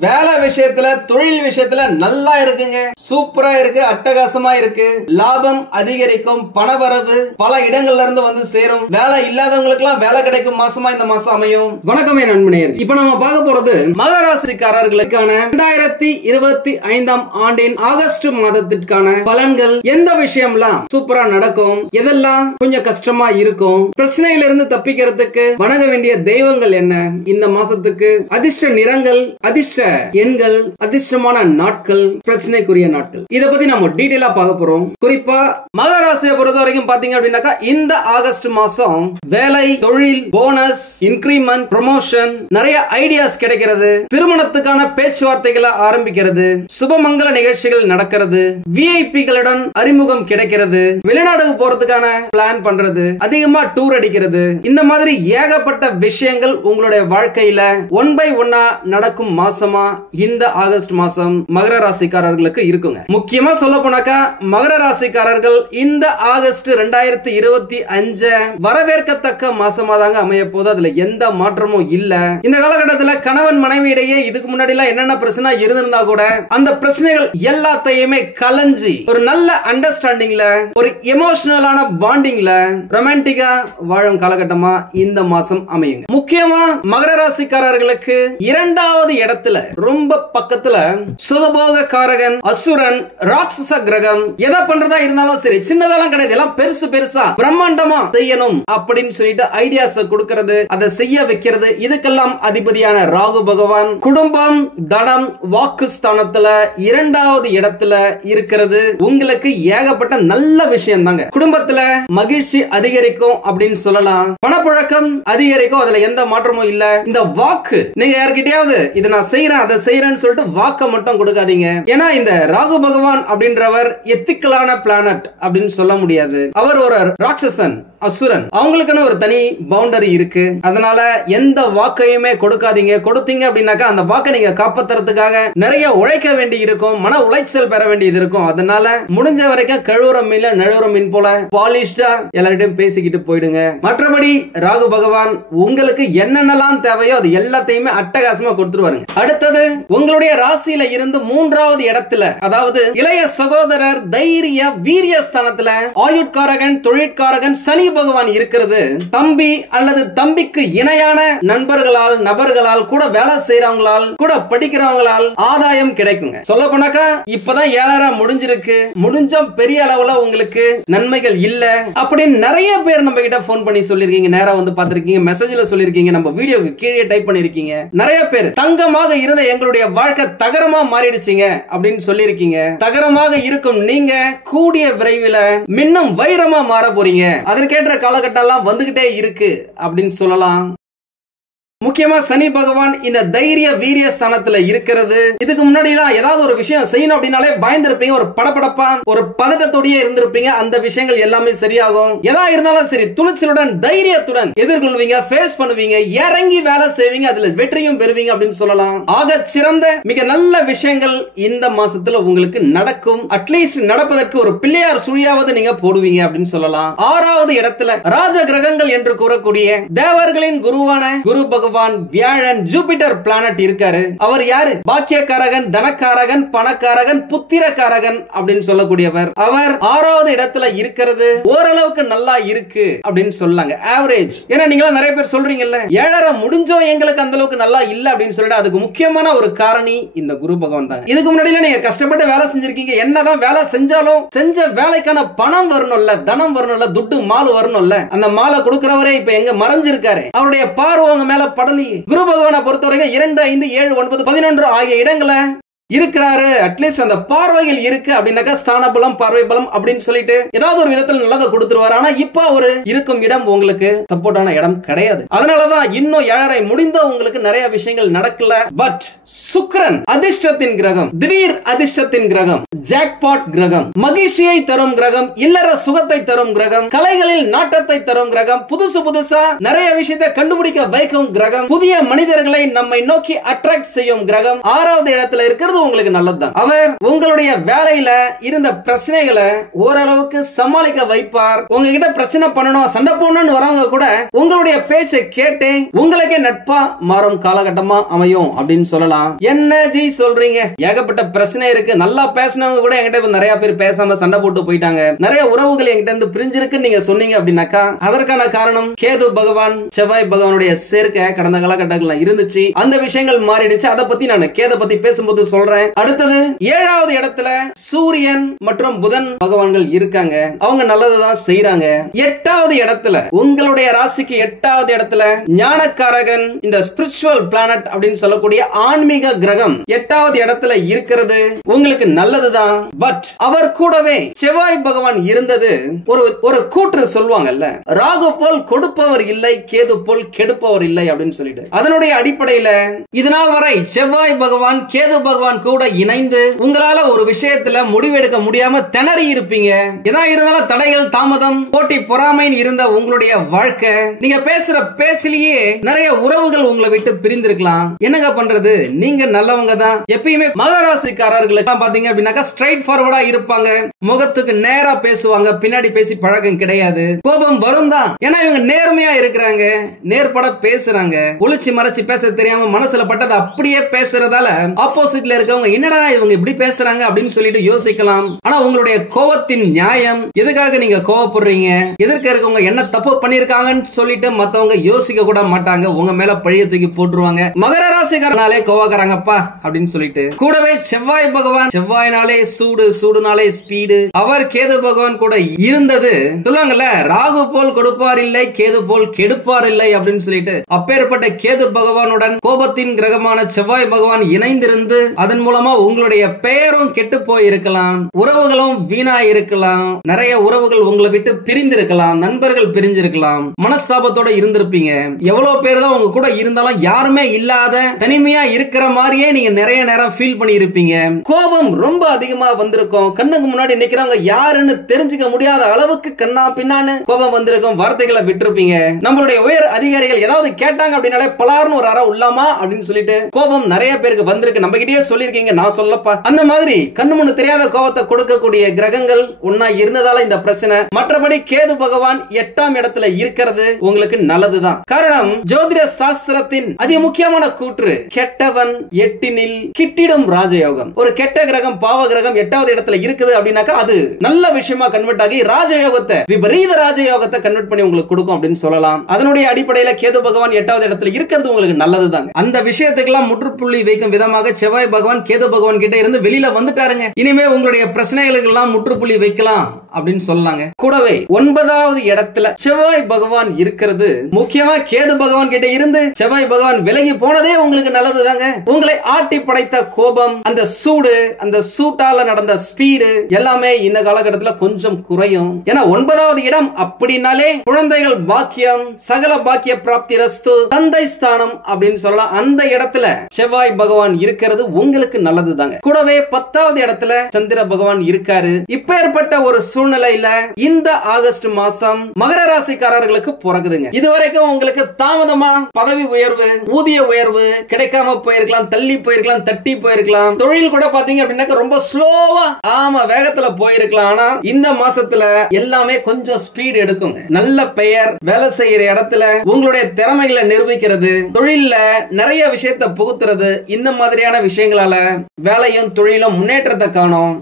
வேலை விஷயத்துல தொழில் விஷயத்துல நல்லா இருக்குங்க, சூப்பரா இருக்கு, அட்டகாசமா இருக்கு. லாபம் அதிகரிக்கும், பணவரவு பல இடங்கள்ல இருந்து வந்து சேரும். வேலை இல்லாதவங்களுக்கு எல்லாம் வேலை கிடைக்கும் மாசமா இந்த மாசம் அமையும். வணக்கம் நண்பனேர். இப்ப நம்ம பார்க்க போறது மகர ராசிக்காரர்களுக்கான 2025 ஆண்டின் ஆகஸ்ட் மாதத்திற்கான பலன்கள். எந்த விஷயம்லாம் சூப்பரா நடக்கும், எதெல்லாம் கொஞ்சம் கஷ்டமா இருக்கும், பிரச்சனையில இருந்து தப்பிக்கிறதுக்கு வணங்க வேண்டிய தெய்வங்கள் என்ன, இந்த மாசத்துக்கு அதிர்ஷ்ட நிறங்கள், அதிர்ஷ்ட எண்கள், அதிர்ஷ்டமான நாட்கள், பிரச்சனைக்குரிய நாட்கள், இத பத்தி நம்ம டீடைலா பார்க்க போறோம். குறிப்பா மகர ராசியை பொறுத்த வரைக்கும் பாத்தீங்க அப்படின்னாக்கா இந்த ஆகஸ்ட் மாசம் வேலை, தொழில், போனஸ், இன்கிரிமெண்ட், ப்ரமோஷன், நிறைய ஐடியாஸ் கிடைக்கிறது, திருமணத்துக்கான பேச்சுவார்த்தைகளை ஆரம்பிக்கிறது, சுபமங்கல நிகழ்ச்சிகள் நடக்கிறது, விஐபிகளுடன் அறிமுகம் கிடைக்கிறது, வெளிநாடுக்கு போறதுக்கான பிளான் பண்றது, அதிகமா டூர் அடிக்கிறது, இந்த மாதிரி ஏகப்பட்ட விஷயங்கள் உங்களுடைய வாழ்க்கையில ஒன் பை ஒன்னா நடக்கும் மாசமா இந்த ஆகஸ்ட் மாசம் மகர ராசிக்காரர்களுக்கு இருக்குங்க. முக்கியமா சொல்ல போனாக்கா மகர ராசிக்காரர்கள் இந்த ஆகஸ்ட் 2025 வரவேற்கத்தக்க மாசமா தாங்க அமைய போது. அதுல எந்த மாற்றமும் இல்ல. இந்த காலகட்டத்தில் கணவன் மனைவி இடையே இதுக்கு முன்னாடி என்னென்ன பிரச்சனை இருந்திருந்தா கூட அந்த பிரச்சனைகள் எல்லாத்தையுமே கலஞ்சி ஒரு நல்ல அண்டர்ஸ்டாண்டிங்ல, ஒரு எமோஷனலான பாண்டிங்ல ரொமான்டிக்கா வாழும் காலகட்டமா இந்த மாசம் அமையுங்க. முக்கியமா மகர ராசிக்காரர்களுக்கு இரண்டாவது இடத்துல ரொம்ப பக்கத்துல சுகபோக காரகன், அசுரன், ராட்சச கிரகம், எதை பண்றதா இருந்தாலும் சரி, சின்னதெல்லாம் கிடையாது, எல்லாம் பெருசு பெருசா பிரம்மாண்டமா செய்யணும் அப்படின்னு சொல்லிட்டு ஐடியாஸ் கொடுக்கிறது, அதை செய்ய வைக்கிறது. இதுக்கெல்லாம் அதிபதியான ராகு பகவான் குடும்பம், தனம், வாக்கு ஸ்தானத்துல இரண்டாவது இடத்துல இருக்கிறது உங்களுக்கு ஏகப்பட்ட நல்ல விஷயம் தாங்க. குடும்பத்துல மகிழ்ச்சி அதிகரிக்கும் அப்படின்னு சொல்லலாம், பணப்புழக்கம் அதிகரிக்கும், அதுல எந்த மாற்றமும் இல்ல. இந்த வாக்கு, நீங்க யார்கிட்டயாவது இதை நான் செய்யறேன் அதை செய்யறேன்னு சொல்லிட்டு வாக்க மட்டும் கொடுக்காதீங்க. ஏன்னா இந்த ராகு பகவான் அப்படின்றவர் எத்திக்கலான பிளானட் அப்படின்னு சொல்ல முடியாது. அவர் ஒரு ராட்சசன், அசுரன், அவங்களுக்குன்னு ஒரு தனி பவுண்டரி இருக்கு. அதனால எந்த வாக்கையுமே கொடுக்காதீங்க. கொடுத்தீங்க அப்படின்னாக்கா அந்த வாக்கை நீங்க காப்பாத்துறதுக்காக நிறைய உழைக்க வேண்டி இருக்கும், மன உளைச்சல் பெற வேண்டியது இருக்கும். அதனால முடிஞ்ச வரைக்கும் கழுவுற மீன்ல நழுவுற மீன் போல பாலிஷ்டா எல்லார்கிட்டையும் பேசிக்கிட்டு போயிடுங்க. மற்றபடி ராகு பகவான் உங்களுக்கு என்னென்னலாம் தேவையோ அது எல்லாத்தையுமே அட்டகாசமா கொடுத்துருவாருங்க. அடுத்தது உங்களுடைய ராசியில இருந்து மூன்றாவது இடத்துல, அதாவது இளைய சகோதரர், தைரிய, வீரிய ஸ்தானத்துல ஆயுட்காரகன், தொழிற்காரகன் சனி பகவான் இருக்கிறது. தம்பி அல்லது தம்பிக்கு இணையான நண்பர்களால், நபர்களால், கூட வேலை செய்யறவங்களால், கூட படிக்கிறவங்களால் ஆதாயம் கிடைக்குங்க. சொல்ல போனாக்கா இப்பதான் 7 முடிஞ்சிருக்கு, முடிஞ்சோம் பெரிய அளவுல உங்களுக்கு நன்மைகள் இல்ல அப்படின்னு நிறைய பேர் நம்ம கிட்ட போன் பண்ணி சொல்லிருக்கீங்க, நேரா வந்து பாத்திருக்கீங்க, மெசேஜ்ல சொல்லிருக்கீங்க, நம்ம வீடியோக்கு கீழே டைப் பண்ணிருக்கீங்க. நிறைய பேர் தங்கமாக இருந்த எங்களுடைய வாழ்க்கை தகரமா மாறிடுச்சுங்க அப்படின்னு சொல்லிருக்கீங்க. தகரமாக இருக்கும் நீங்க கூடிய விரைவில் மின்னும் வைரமா மாற போறீங்க. அதற்கேற்ற காலகட்டம் எல்லாம் வந்துகிட்டே இருக்கு அப்படின்னு சொல்லலாம். முக்கியமா சனி பகவான் இந்த தைரிய, வீரிய ஸ்தானத்துல இருக்கிறது. இதுக்கு முன்னாடி ஏதாவது ஒரு விஷயம் செய்யணும் அப்படின்னாலே பயந்துருப்பீங்க, ஒரு படபடப்பா, ஒரு பதட்டத்தோடயே இருந்திருப்பீங்க. அந்த விஷயங்கள் எல்லாமே சரியாகும். எதா இருந்தாலும் சரி துணிச்சலுடன், தைரியத்துடன் எதிர்கொள்வீங்க, ஃபேஸ் பண்ணுவீங்க, இறங்கி வேலை செய்வீங்க, அதுல வெற்றியும் பெறுவீங்க அப்படின்னு சொல்லலாம். ஆக சிறந்த மிக நல்ல விஷயங்கள் இந்த மாசத்துல உங்களுக்கு நடக்கும். அட்லீஸ்ட் நடப்பதற்கு ஒரு பிள்ளையார் சுழியாவது நீங்க போடுவீங்க அப்படின்னு சொல்லலாம். 6வது இடத்துல ராஜ கிரகங்கள் என்று கூறக்கூடிய தேவர்களின் குருவான குரு பகவான், வியாழன், ஜூபிட்டர் பிளானட் இருக்காரு. அவர் யாரு? பாக்கியக்காரகன், தனக்காரகன், பணக்காரகன், புத்திரக்காரகன் அப்படின்னு சொல்லக்கூடியவர். அவர் 6வது இடத்துல இருக்கிறது ஓரளவுக்கு நல்லா இருக்கு அப்படின்னு சொல்லாங்க, ஆவரேஜ். ஏன்னா நீங்க நிறைய பேர் சொல்றீங்கல்ல 7 முடிஞ்சோம் எங்களுக்கு அந்த அளவுக்கு நல்லா இல்ல அப்படின்னு சொல்லிட்டு, அதுக்கு முக்கியமான ஒரு காரணி இந்த குரு பகவான் தான். இதுக்கு முன்னாடி நீங்க கஷ்டப்பட்டு வேலை செஞ்சிருக்கீங்க, என்னதான் வேலை செஞ்சாலும் செஞ்ச வேலைக்கான பணம் வரணும்ல, தனம் வரணும்ல, துட்டு மால் வரணும்ல. அந்த மாலை கொடுக்கிறவரே இப்ப எங்க மறைஞ்சிருக்காரு, அவருடைய பார்வை உங்க மேல படலையே. குரு பகவானை பொறுத்தவரைக்கும் 2, 5, 7, 9, 11 ஆகிய இடங்களை இருக்கிறாரு. அட்லீஸ்ட் அந்த பார்வைகள் இருக்கு அப்படின்னாக்கா ஸ்தான பலம், பார்வை பலம் அப்படின்னு சொல்லிட்டு ஏதாவது ஒரு விதத்தில் நல்லதை கொடுத்துருவாரு. ஆனா இப்ப அவரு இருக்கும் இடம் உங்களுக்கு சப்போர்ட்டான இடம் கிடையாது. அதனாலதான் இன்னும் 7 முடிந்த உங்களுக்கு நிறைய விஷயங்கள் நடக்கல. பட் சுக்கிரன் அதிர்ஷ்டத்தின் கிரகம், திடீர் அதிர்ஷ்டத்தின் கிரகம், ஜாக்பாட் கிரகம், மகிழ்ச்சியை தரும் கிரகம், இல்லற சுகத்தை தரும் கிரகம், கலைகளில் நாட்டத்தை தரும் கிரகம், புதுசு புதுசா நிறைய விஷயத்தை கண்டுபிடிக்க வைக்கும் கிரகம், புதிய மனிதர்களை நம்மை நோக்கி அட்ராக்ட் செய்யும் கிரகம் 6வது இடத்துல இருக்கிறது இருக்கிறது உங்களுக்கு நல்லதுதான். அவர் உங்களுடைய வேலையில இருந்த பிரச்சனைகளை ஓரளவுக்கு சமாளிக்க வைப்பார். உங்ககிட்ட பிரச்சனை பண்ணணும், சண்டை போடணும்னு வரவங்க கூட உங்களுடைய பேச்சை கேட்டு உங்களுக்கே நட்பா மாறும் காலகட்டமா அமையும் அப்படின்னு சொல்லலாம். என்ன ஜி சொல்றீங்க, ஏகப்பட்ட பிரச்சனை இருக்கு, நல்லா பேசினவங்க கூட என்கிட்ட நிறைய பேர் பேசாம சண்டை போட்டு போயிட்டாங்க, நிறைய உறவுகள் என்கிட்ட இருந்து பிரிஞ்சிருக்கு நீங்க சொன்னீங்க அப்படின்னாக்கா அதற்கான காரணம் கேது பகவான் செவ்வாய் பகவானுடைய சேர்க்கை கடந்த காலகட்டங்கள்ல இருந்துச்சு. அந்த விஷயங்கள் மாறிடுச்சு. அதை பத்தி நான் கேதை பத்தி பேசும்போது சொல்றேன். அடுத்தது 7வது இடத்துல சூரியன் மற்றும் புதன் பகவான்கள் இருக்காங்க. அவங்க நல்லதுதான் செய்யறாங்க. 8வது இடத்துல உங்களுடைய ராசிக்கு 8வது இடத்துல ஞானக்காரகன், இந்த ஸ்பிரிச்சுவல் பிளானட் அப்படின்னு சொல்லக்கூடிய ஆன்மீக கிரகம் 8வது இடத்துல இருக்கிறது உங்களுக்கு நல்லதுதான். பட் அவர் கூடவே செவ்வாய் பகவான் இருந்தது ஒரு கூற்று சொல்லுவாங்கல்ல, ராகு போல் கொடுப்பவர் இல்லை, கேது போல் கெடுப்பவர் இல்லை அப்படின்னு சொல்லிட்டு. அதனுடைய அடிப்படையில இதனால் வரை செவ்வாய் பகவான் கேது பகவான் கூட இணைந்து உங்களால ஒரு விஷயத்துல முடிவெடுக்க முடியாம திணறி இருப்பீங்க. எதா இருந்தாலும் தடைகள், தாமதம், போட்டி, பொறாமைன்னு இருந்த உங்களுடைய வாழ்க்கை, நீங்க பேசுற பேச்சிலேயே நிறைய உறவுகள் உங்களை விட்டு பிரிந்திருக்கலாம். என்னங்க பண்றது, நீங்க நல்லவங்க தான். எப்பயுமே மகர ராசிக்காரர்களுக்கு பாத்தீங்க அப்படின்னாக்கா ஸ்ட்ரைட் ஃபார்வர்டா இருப்பாங்க, முகத்துக்கு நேரா பேசுவாங்க, பின்னாடி பேசி பழக்கம் கிடையாது. கோபம் வரும் தான், ஏன்னா இவங்க நேர்மையா இருக்கிறாங்க, நேர்பட பேசுறாங்க. ஒளிச்சு மறைச்சு பேச தெரியாம மனசுல பட்டதை அப்படியே பேசுறதால ஆப்போசிட்ல இருக்கவங்க என்னடா இவங்க இப்படி பேசுறாங்க அப்படின்னு சொல்லிட்டு யோசிக்கலாம். ஆனா உங்களுடைய கோபத்தின் நியாயம், எதுக்காக நீங்க கோவப்படுறீங்க, எதிர்க்க இருக்கவங்க என்ன தப்பு பண்ணிருக்காங்கன்னு சொல்லிட்டு மத்தவங்க யோசிக்க கூட மாட்டாங்க, உங்க மேல பழிய தூக்கி போட்டுருவாங்க. மகர ராசிக்காரனாலே கோவக்காரங்கப்பா அப்படின்னு சொல்லிட்டு. கூடவே செவ்வாய் பகவான், செவ்வாய்னாலே சூடு, சூடுனாலே ஸ்பீடு. அவர் கேது பகவான் கூட இருந்தது சொல்லுவாங்கல்ல, ராகு போல் கொடுப்பார் இல்லை, கேது போல் கெடுப்பார் இல்லை அப்படின்னு சொல்லிட்டு. அப்பேற்பட்ட கேது பகவானுடன் கோபத்தின் கிரகமான செவ்வாய் பகவான் இணைந்திருந்து அதன் மூலமா உங்களுடைய பெயரும் கெட்டு போயிருக்கலாம், உறவுகளும் வீணா இருக்கலாம், நிறைய உறவுகள் உங்களை விட்டு பிரிந்திருக்கலாம், நண்பர்கள் பிரிஞ்சிருக்கலாம், மனஸ்தாபத்தோட இருந்திருப்பீங்க. எவ்வளவு பேர் தான் உங்க கூட இருந்தாலும் யாருமே இல்லாத தனிமையா இருக்கிற மாதிரியே நீங்க நிறைய நேரம் ஃபீல் பண்ணி இருப்பீங்க. கோபம் ரொம்ப அதிகமா வந்திருக்கும். கண்ணுக்கு முன்னாடி நிக்கிறவங்க யாருன்னு தெரிஞ்சுக்க முடியாத அளவுக்கு கண்ணா பின்னான்னு கோபம் வந்திருக்கும். வார்த்தைகளை விட்டுருப்பீங்க. நம்மளுடைய உயர் அதிகாரிகள் ஏதாவது கேட்டாங்க அப்படின்னாலே பலார்னு ஒரு அற உள்ளாமா அப்படின்னு சொல்லிட்டு கோபம் நிறைய பேருக்கு வந்திருக்கு. நம்ம கிட்டயே சொல்லிருக்கீங்க, நான் சொல்லப்பா. அந்த மாதிரி கண்ணு முன்னு தெரியாத கோபத்தை கொடுக்கக்கூடிய கிரகங்கள் ஒன்னா இருந்ததால இந்த பிரச்சனை. மற்றபடி கேது பகவான் 8ஆம் இடத்துல இருக்கிறது உங்களுக்கு நல்லதுதான். காரணம் ஜோதிட சாஸ்திரத்தின் அதி முக்கியமான கூற்று, கெட்டவன் எட்டினில் கிட்டிடும் ராஜயோகம். ஒரு கெட்ட கிரகம், பாவ கிரகம் 8வது இடத்துல இருக்குது அப்படின்னாக்கா அது நல்ல விஷயமா கன்வெர்ட் ஆகி ராஜயோகத்தை, விபரீத ராஜயோகத்தை கன்வெர்ட் பண்ணி உங்களுக்கு கொடுக்கும் அப்படின்னு சொல்லலாம். அதனுடைய அடிப்படையில கேது பகவான் 8வது இடத்துல இருக்கிறது உங்களுக்கு நல்லதுதாங்க. அந்த விஷயத்துக்கெல்லாம் முற்றுப்புள்ளி வைக்கும் விதமாக செவ்வாய் பகவான் கேது பகவான் கிட்ட இருந்து வெளியில வந்துட்டாருங்க. இனிமே உங்களுடைய பிரச்சனைகளுக்கு எல்லாம் முற்றுப்புள்ளி வைக்கலாம் அப்படின்னு சொல்லலாங்க. கூடவே 9வது இடத்துல செவ்வாய் பகவான் இருக்கிறது முக்கியமா கேது பகவான் கிட்ட இருந்து செவ்வாய் பகவான் விலகி போனதே உங்களுக்கு நல்லதுதாங்க. உங்களை ஆட்டி படைத்த கோபம், அந்த சூடு, அந்த சூட்டால நடந்த ஸ்பீடு எல்லாமே இந்த காலகட்டத்தில் கொஞ்சம் குறையும். ஏன்னா 9வது இடம் அப்படின்னாலே குழந்தைகள் பாக்கியம், சகல பாக்கிய பிராப்தி ரஸ்து, தந்தை ஸ்தானம் அப்படின்னு சொல்லலாம். அந்த இடத்துல செவ்வாய் பகவான் இருக்கிறது உங்களுக்கு நல்லதுதாங்க. கூடவே 10வது இடத்துல சந்திர பகவான் இருக்காரு. இப்பேற்பட்ட ஒரு சூழ்நிலையில இந்த ஆகஸ்ட் மாசம் மகர ராசிக்காரர்களுக்கு பிறகுதுங்க. இதுவரைக்கும் உங்களுக்கு தாமதமா பதவி உயர்வு, ஊதிய உயர்வு கிடைக்காம போயிருக்கலாம், தள்ளி போயிருக்கலாம், தட்டி போயிருக்கலாம். தொழில் கூட பாத்தீங்க அப்படின்னா ரொம்ப ஸ்லோவா, ஆமா வேகத்துல போயிருக்கலாம். ஆனா இந்த மாசத்துல எல்லாமே கொஞ்சம் ஸ்பீட் எடுக்குங்க. நல்ல பெயர், வேலை செய்யற இடத்துல உங்களுடைய திறமைகளை நிரூபிக்கிறது, தொழில்ல நிறைய விஷயத்தை புகுத்துறது, இந்த மாதிரியான விஷயங்களால வேலையும் தொழிலும் முன்னேற்றத்தை காணும்.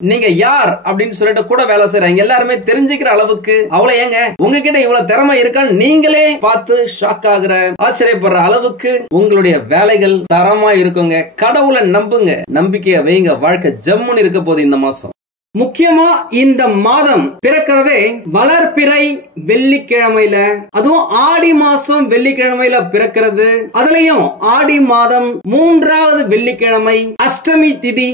நீங்க யார் அப்படின்னு சொல்லிட்டு கூட வேலை செய்யறாங்க எல்லாருமே தெரிஞ்சுக்கிற அளவுக்கு அவ்வளவு ஏங்க உங்ககிட்ட இவ்வளவு திறமை இருக்கான்னு நீங்களே பார்த்து ஷாக் ஆகுற, ஆச்சரியப்படுற அளவுக்கு உங்களுடைய வேலைகள் தரமா இருக்குங்க. கடவுளை நம்புங்க, நம்பிக்கையை வைங்க, வாழ்க்கை ஜம்முன்னு இருக்க போது இந்த மாசம். முக்கியமா இந்த மாதம் பிறக்கிறதே வளர்பிறை வெள்ளிக்கிழமையில, அதுவும் ஆடி மாசம் வெள்ளிக்கிழமையில பிறக்கிறது. அதுலயும் ஆடி மாதம் 3வது வெள்ளிக்கிழமை, அஷ்டமி திதி,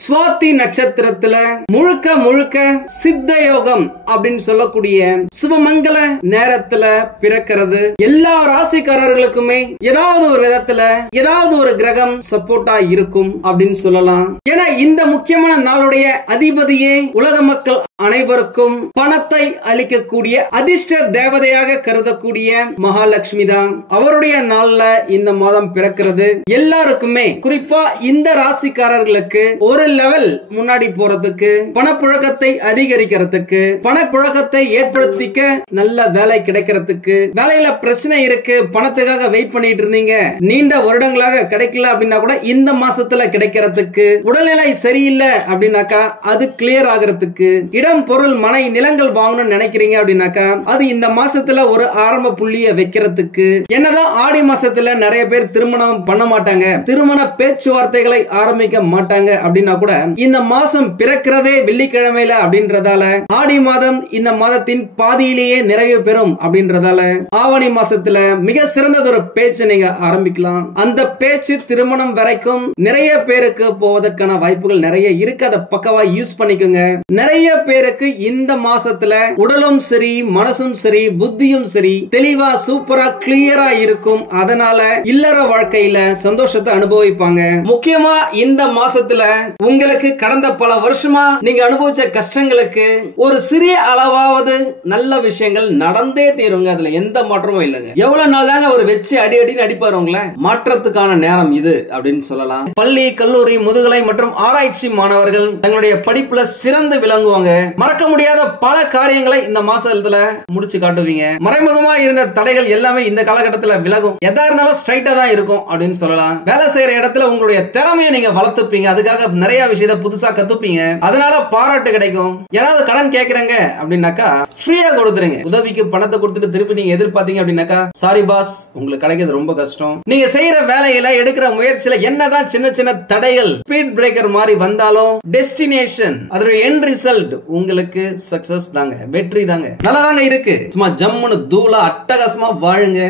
சுவாதி நட்சத்திரத்துல முழுக்க முழுக்க சித்த யோகம் அப்படின்னு சொல்லக்கூடிய சுபமங்கல நேரத்துல பிறக்கிறது எல்லா ராசிக்காரர்களுக்குமே ஏதாவது ஒரு விதத்துல ஏதாவது ஒரு கிரகம் சப்போர்ட்டா இருக்கும் அப்படின்னு சொல்லலாம். ஏன்னா இந்த முக்கியமான நாளுடைய அதிபதியே உலக மக்கள் அனைவருக்கும் பணத்தை அளிக்கக்கூடிய அதிர்ஷ்ட தேவதையாக கருதக்கூடிய மகாலட்சுமி தான். அவருடைய நாள்ல இந்த மாதம் பிறக்கிறது. எல்லாருக்குமே குறிப்பா இந்த ராசிக்காரர்களுக்கு ஒரு லெவல் முன்னாடி போறதுக்கு, பணப்புழக்கத்தை அதிகரிக்கிறதுக்கு, பணப்புழக்கத்தை ஏற்படுத்திக்க, நல்ல வேலை கிடைக்கிறதுக்கு, வேலையில பிரச்சனை இருக்கு, பணத்துக்காக வெயிட் பண்ணிட்டு இருந்தீங்க, நீண்ட வருடங்களாக கிடைக்கல அப்படின்னா கூட இந்த மாசத்துல கிடைக்கிறதுக்கு, உடல்நிலை சரியில்லை அப்படின்னாக்கா அது கிளியர் ஆகிறதுக்கு, இடம் பொருள் மனை நிலங்கள் வாங்கணும்னு நினைக்கிறீங்க அப்படின்னாக்கா அது இந்த மாசத்துல ஒரு ஆரம்ப புள்ளிய வைக்கிறதுக்கு, என்னதான் ஆடி மாசத்துல நிறைய பேர் திருமணம் பண்ண மாட்டாங்க, திருமண பேச்சுவார்த்தைகளை ஆரம்பிக்க மாட்டாங்க அப்படின்னா கூட இந்த மாசம் பிறக்கிறதே வெள்ளிக்கிழமையில அப்படின்றதால ஆடி மாதம் இந்த மாதத்தின் பாதியிலேயே நிறைவு பெறும் அப்படின்றதால ஆவணி மாசத்துல மிக சிறந்ததொரு பேச்சு நீங்க ஆரம்பிக்கலாம். அந்த பேச்சு திருமணம் வரைக்கும் நிறைய பேருக்கு போவதற்கான வாய்ப்புகள் நிறைய இருக்கு. அதை பக்கவா யூஸ் பண்ணிக்கோங்க. நிறைய பேருக்கு இந்த மாசத்துல உடலும் சரி, மனசும் சரி, புத்தியும் சரி தெளிவா சூப்பரா கிளியரா இருக்கும். அதனால இல்லற வாழ்க்கையில சந்தோஷத்தை அனுபவிப்பாங்க. முக்கியமா இந்த மாசத்துல உங்களுக்கு கடந்த பல வருஷமா நீங்க அனுபவிச்ச கஷ்டங்களுக்கு ஒரு சிறிய அளவாவது நல்ல விஷயங்கள் நடந்தே தீருங்க. அதுல எந்த மாற்றமும் இல்லைங்க. எவ்வளவு நாள் தாங்க ஒரு வச்சு அடி அடின்னு அடிப்பாரு உங்களை, மாற்றத்துக்கான நேரம் இது அப்படின்னு சொல்லலாம். பள்ளி, கல்லூரி, முதுகலை மற்றும் ஆராய்ச்சி மாணவர்கள் தங்களுடைய படிப்புல சிறந்து விளங்குவாங்க. மறக்க முடியாத பல காரியங்களை இந்த மாசத்துல முடிச்சு காட்டுவீங்க. மறைமுகமா இருந்த தடைகள் எல்லாமே இந்த காலகட்டத்தில் விலகும். எதா இருந்தாலும் ஸ்ட்ரைட்டா தான் இருக்கும் அப்படின்னு சொல்லலாம். வேலை செய்யற இடத்துல உங்களுடைய திறமையை நீங்க வளர்த்துப்பீங்க. அதுக்காக நிறைய விஷயத்தை புதுசா கத்துப்பீங்க. அதனால பாராட்டு கிடைக்கும். யாராவது கடன் கேட்கறாங்க அப்படின்னாக்கா ஃப்ரீயா கொடுத்துருங்க. உதவிக்கு பணத்தை கொடுத்துட்டு திருப்பி நீங்க எதிர்பார்த்தீங்க அப்படின்னாக்கா சாரி பாஸ், உங்களுக்கு கிடைக்கிறது ரொம்ப கஷ்டம். நீங்க செய்யற வேலையில எடுக்கிற முயற்சியில என்னதான் சின்ன சின்ன தடைகள் ஸ்பீட் பிரேக்கர் மாதிரி வந்தாலும் டெஸ்டினேஷன் அதோட எண்ட் ரிசல்ட் உங்களுக்கு சக்சஸ் தாங்க, வெற்றி தாங்க, நல்லா தாங்க இருக்கு. சும்மா ஜம்முன்னு தூளா அட்டகாசமா வாழுங்க.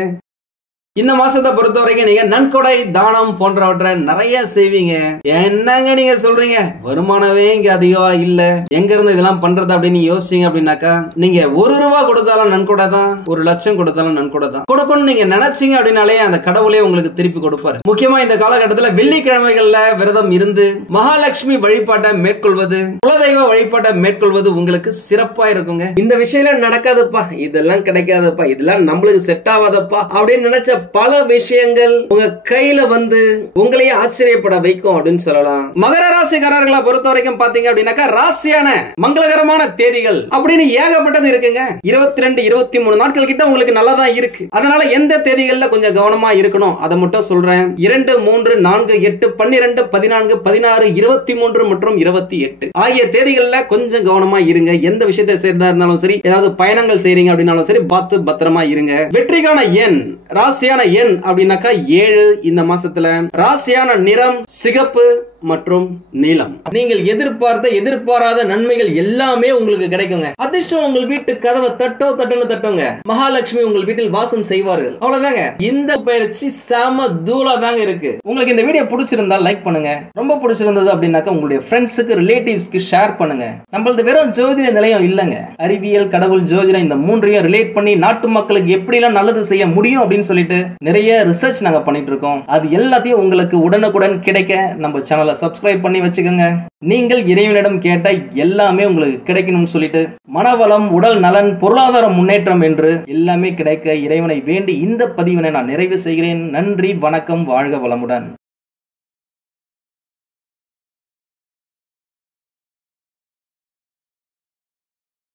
இந்த மாசத்தை பொறுத்த வரைக்கும் நீங்க நன்கொடை, தானம் போன்றவற்றை நிறைய செய்வீங்க. என்னங்க நீங்க சொல்றீங்க, வருமானமே இங்க அதிகமா இல்ல, எங்க இருந்து இதெல்லாம் பண்றது அப்படின்னு யோசிச்சீங்க அப்படின்னாக்கா நீங்க ₹1 கொடுத்தாலும் நன்கொடை தான், 1,00,000 கொடுத்தாலும் நன்கொடை தான். கொடுக்கணும் நீங்க நினைச்சீங்க அப்படின்னாலே அந்த கடவுளே உங்களுக்கு திருப்பி கொடுப்பாரு. முக்கியமா இந்த காலகட்டத்தில் வெள்ளிக்கிழமைகள்ல விரதம் இருந்து மகாலட்சுமி வழிபாட்டை மேற்கொள்வது, குலதெய்வ வழிபாட்டை மேற்கொள்வது உங்களுக்கு சிறப்பா இருக்குங்க. இந்த விஷயம் நடக்காதுப்பா, இதெல்லாம் கிடைக்காதப்பா, இதெல்லாம் நம்மளுக்கு செட் ஆகாதப்பா அப்படின்னு நினைச்ச பல விஷயங்கள் உங்க கையில வந்து உங்களையே ஆச்சரியப்பட வைக்கும் அப்படின்னு சொல்லலாம். மகர ராசிக்காரர்களை பொறுத்த வரைக்கும் பாத்தீங்க அப்படின்னாக்கா ராசியான மங்களகரமான தேதிகள் அப்படின்னு ஏகப்பட்டது இருக்குங்க. 22, 23 நாட்கள் கிட்ட உங்களுக்கு நல்லதான் இருக்கு. அதனால எந்த தேதிகள்ல கொஞ்சம் கவனமா இருக்கணும் அதை மட்டும் சொல்றேன். 2, 3, 4, 8, 12, 14, 16, 23 மற்றும் 28 ஆகிய தேதிகள்ல கொஞ்சம் கவனமா இருங்க. எந்த விஷயத்தை செய்யறதா இருந்தாலும் சரி, ஏதாவது பயணங்கள் செய்றீங்க அப்படின்னாலும் சரி, பார்த்து பத்திரமா இருங்க. வெற்றிக்கான எண், ராசியான எண் அப்படின்னாக்கா 7. இந்த மாசத்துல ராசியான நிறம் சிகப்பு மற்றும் நீலம். நீங்கள் எதிர்பாராத நன்மைகள் எல்லாமே உங்களுக்கு கிடைக்குங்க. அதிர்ஷ்டம் உங்கள் வீட்டு கதவை தட்டுங்க. மகாலட்சுமி உங்கள் வீட்டில் வாசம் செய்வார்கள். அவ்வளவுதாங்க. இந்த பயிற்சி செம தூளா தாங்க இருக்கு. உங்களுக்கு இந்த வீடியோ பிடிச்சிருந்தா லைக் பண்ணுங்க. ரொம்ப பிடிச்சிருந்தது அப்படின்னாக்கா உங்களுடைய ஃப்ரெண்ட்ஸுக்கு, ரிலேட்டிவ்ஸ்க்கு ஷேர் பண்ணுங்க. நம்மளது வெறும் ஜோதிட நிலையம் இல்லங்க, அறிவியல், கடவுள், ஜோதிடம் இந்த மூன்றையும் ரிலேட் பண்ணி நாட்டு மக்களுக்கு எப்படி எல்லாம் நல்லது செய்ய முடியும் அப்படின்னு சொல்லிட்டு நிறைய ரிசர்ச் நாங்க பண்ணிட்டு இருக்கோம். அது எல்லாத்தையும் உங்களுக்கு உடனுக்குடன் கிடைக்க நம்ம சேனலை சப்ஸ்கிரைப் பண்ணி வச்சுக்கோங்க. நீங்கள் இறைவனிடம் கேட்ட எல்லாமே உங்களுக்கு கிடைக்கணும்னு சொல்லிட்டு மனவளம், உடல் நலன், பொருளாதார முன்னேற்றம் என்று எல்லாமே கிடைக்க இறைவனை வேண்டி இந்த பதிவினை நான் நிறைவு செய்கிறேன். நன்றி, வணக்கம், வாழ்க வளமுடன்.